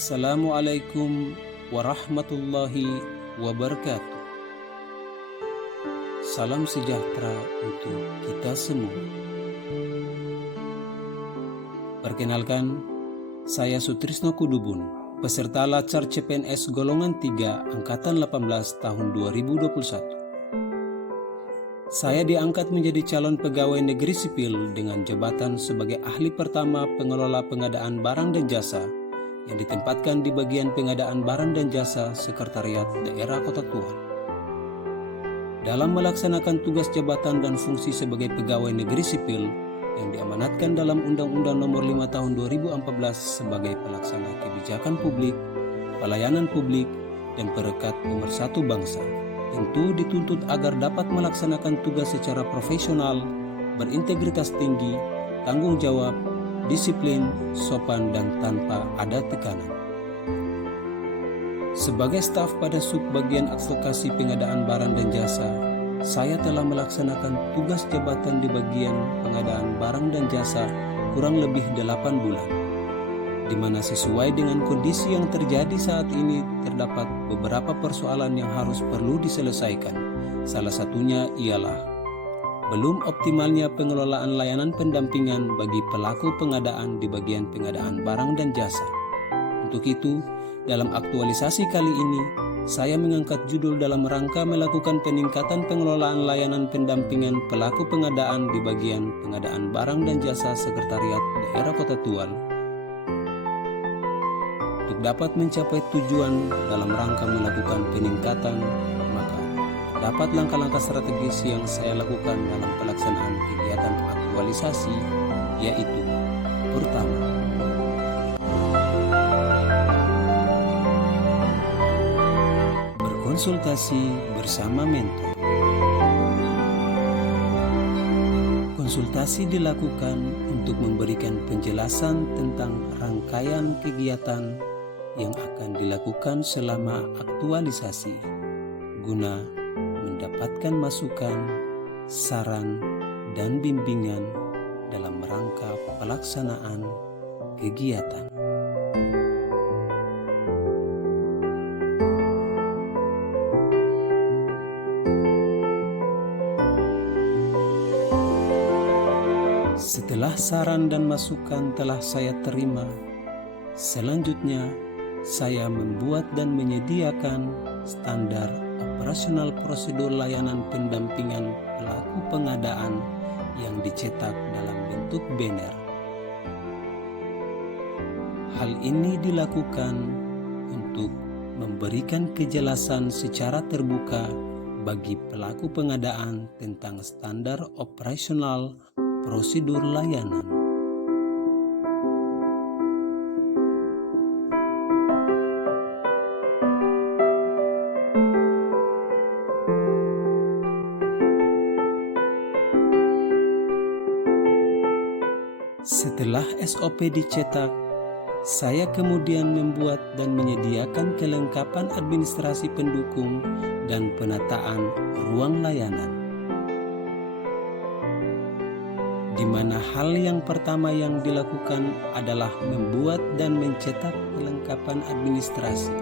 Assalamualaikum warahmatullahi wabarakatuh. Salam sejahtera untuk kita semua. Perkenalkan, saya Sutrisno Kudubun, peserta Lacar CPNS Golongan 3 Angkatan 18 tahun 2021. Saya diangkat menjadi calon pegawai negeri sipil dengan jabatan sebagai ahli pertama pengelola pengadaan barang dan jasa yang ditempatkan di bagian pengadaan barang dan jasa Sekretariat Daerah Kota Tual. Dalam melaksanakan tugas jabatan dan fungsi sebagai pegawai negeri sipil yang diamanatkan dalam Undang-Undang Nomor 5 Tahun 2014 sebagai pelaksana kebijakan publik, pelayanan publik, dan perekat pemersatu bangsa, tentu dituntut agar dapat melaksanakan tugas secara profesional, berintegritas tinggi, tanggung jawab, disiplin, sopan, dan tanpa ada tekanan. Sebagai staf pada subbagian advokasi pengadaan barang dan jasa, saya telah melaksanakan tugas jabatan di bagian pengadaan barang dan jasa kurang lebih 8 bulan, di mana sesuai dengan kondisi yang terjadi saat ini terdapat beberapa persoalan yang harus perlu diselesaikan. Salah satunya ialah belum optimalnya pengelolaan layanan pendampingan bagi pelaku pengadaan di bagian pengadaan barang dan jasa. Untuk itu, dalam aktualisasi kali ini, saya mengangkat judul dalam rangka melakukan peningkatan pengelolaan layanan pendampingan pelaku pengadaan di bagian pengadaan barang dan jasa Sekretariat Daerah Kota Tual. Untuk dapat mencapai tujuan dalam rangka melakukan peningkatan, dapat langkah-langkah strategis yang saya lakukan dalam pelaksanaan kegiatan aktualisasi, yaitu: pertama, berkonsultasi bersama mentor. Konsultasi dilakukan untuk memberikan penjelasan tentang rangkaian kegiatan yang akan dilakukan selama aktualisasi, guna mendapatkan masukan, saran, dan bimbingan dalam rangka pelaksanaan kegiatan. Setelah saran dan masukan telah saya terima, selanjutnya saya membuat dan menyediakan standar operasional prosedur layanan pendampingan pelaku pengadaan yang dicetak dalam bentuk banner. Hal ini dilakukan untuk memberikan kejelasan secara terbuka bagi pelaku pengadaan tentang standar operasional prosedur layanan. Setelah SOP dicetak, saya kemudian membuat dan menyediakan kelengkapan administrasi pendukung dan penataan ruang layanan, di mana hal yang pertama yang dilakukan adalah membuat dan mencetak kelengkapan administrasi.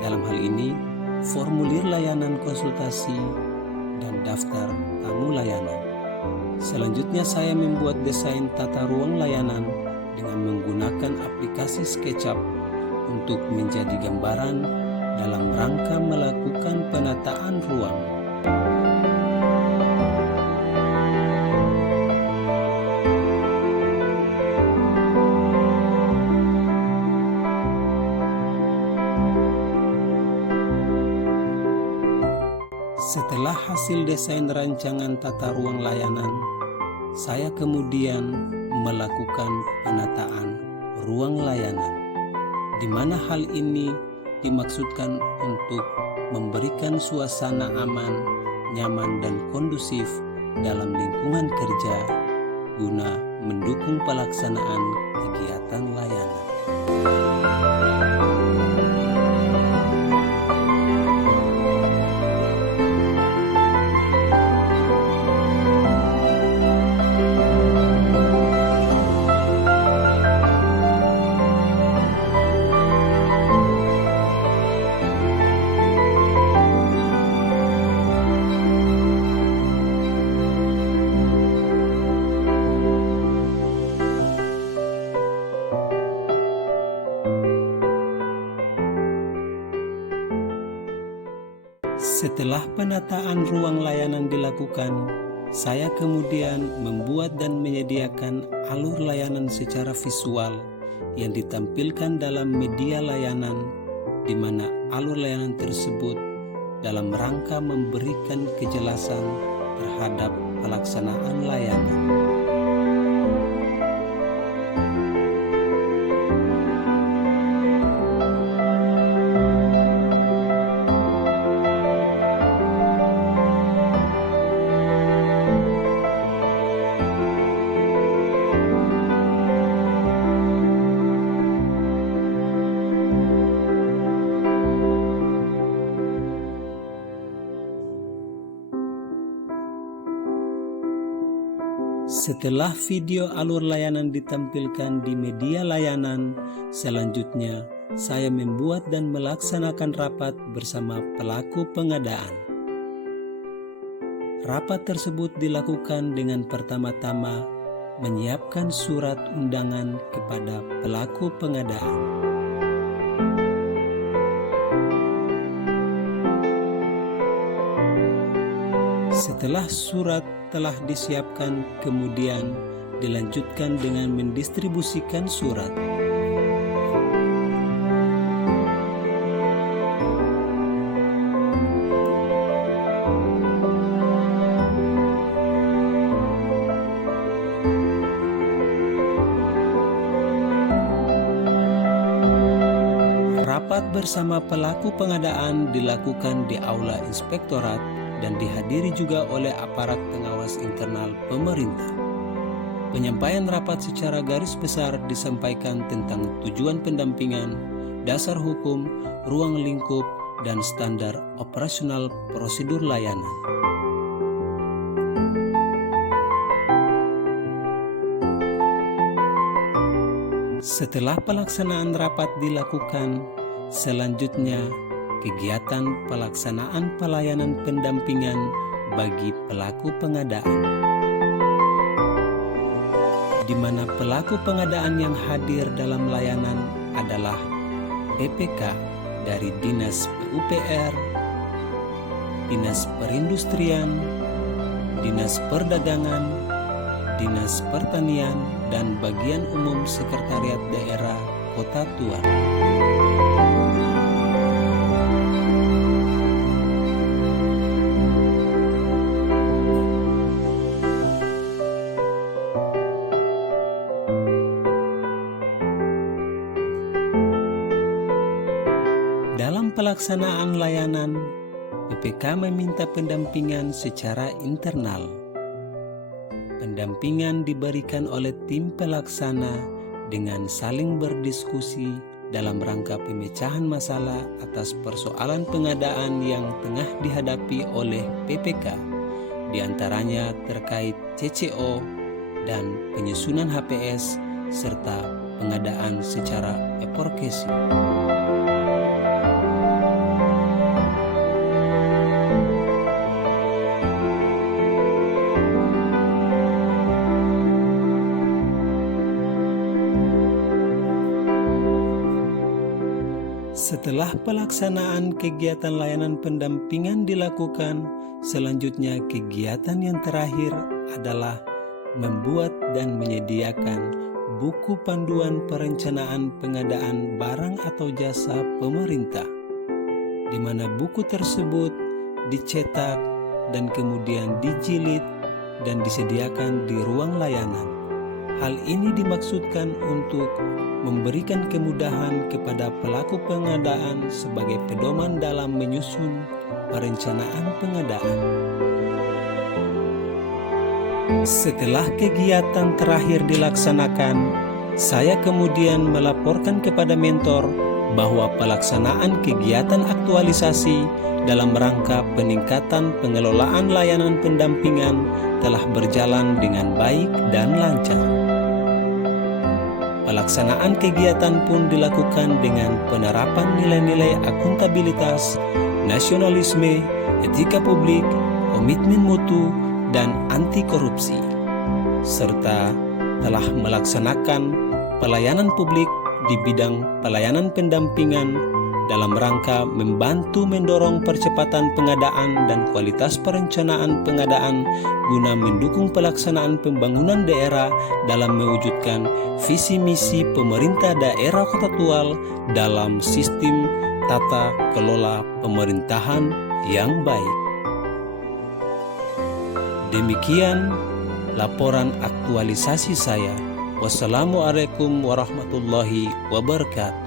Dalam hal ini, formulir layanan konsultasi dan daftar tamu layanan. Selanjutnya saya membuat desain tata ruang layanan dengan menggunakan aplikasi SketchUp untuk menjadi gambaran dalam rangka melakukan penataan ruang. Setelah hasil desain rancangan tata ruang layanan, saya kemudian melakukan penataan ruang layanan, di mana hal ini dimaksudkan untuk memberikan suasana aman, nyaman, dan kondusif dalam lingkungan kerja guna mendukung pelaksanaan kegiatan layanan. Setelah penataan ruang layanan dilakukan, saya kemudian membuat dan menyediakan alur layanan secara visual yang ditampilkan dalam media layanan, di mana alur layanan tersebut dalam rangka memberikan kejelasan terhadap pelaksanaan layanan. Setelah video alur layanan ditampilkan di media layanan, selanjutnya saya membuat dan melaksanakan rapat bersama pelaku pengadaan. Rapat tersebut dilakukan dengan pertama-tama menyiapkan surat undangan kepada pelaku pengadaan. Setelah surat telah disiapkan, kemudian dilanjutkan dengan mendistribusikan surat. Rapat bersama pelaku pengadaan dilakukan di Aula Inspektorat dan dihadiri juga oleh aparat pengawas internal pemerintah. Penyampaian rapat secara garis besar disampaikan tentang tujuan pendampingan, dasar hukum, ruang lingkup, dan standar operasional prosedur layanan. Setelah pelaksanaan rapat dilakukan, selanjutnya kegiatan pelaksanaan pelayanan pendampingan bagi pelaku pengadaan, di mana pelaku pengadaan yang hadir dalam layanan adalah PPK dari Dinas PUPR, Dinas Perindustrian, Dinas Perdagangan, Dinas Pertanian, dan bagian umum Sekretariat Daerah Kota Tuan. Dalam pelaksanaan layanan, PPK meminta pendampingan secara internal. Pendampingan diberikan oleh tim pelaksana dengan saling berdiskusi dalam rangka pemecahan masalah atas persoalan pengadaan yang tengah dihadapi oleh PPK, diantaranya terkait CCO dan penyusunan HPS serta pengadaan secara eProkesi. Setelah pelaksanaan kegiatan layanan pendampingan dilakukan, selanjutnya kegiatan yang terakhir adalah membuat dan menyediakan buku panduan perencanaan pengadaan barang atau jasa pemerintah, di mana buku tersebut dicetak dan kemudian dijilid dan disediakan di ruang layanan. Hal ini dimaksudkan untuk memberikan kemudahan kepada pelaku pengadaan sebagai pedoman dalam menyusun perencanaan pengadaan. Setelah kegiatan terakhir dilaksanakan, saya kemudian melaporkan kepada mentor bahwa pelaksanaan kegiatan aktualisasi dalam rangka peningkatan pengelolaan layanan pendampingan telah berjalan dengan baik dan lancar. Pelaksanaan kegiatan pun dilakukan dengan penerapan nilai-nilai akuntabilitas, nasionalisme, etika publik, komitmen mutu, dan anti korupsi, serta telah melaksanakan pelayanan publik di bidang pelayanan pendampingan dalam rangka membantu mendorong percepatan pengadaan dan kualitas perencanaan pengadaan guna mendukung pelaksanaan pembangunan daerah dalam mewujudkan visi misi pemerintah daerah Kota Tual dalam sistem tata kelola pemerintahan yang baik. Demikian laporan aktualisasi saya. Wassalamualaikum warahmatullahi wabarakatuh.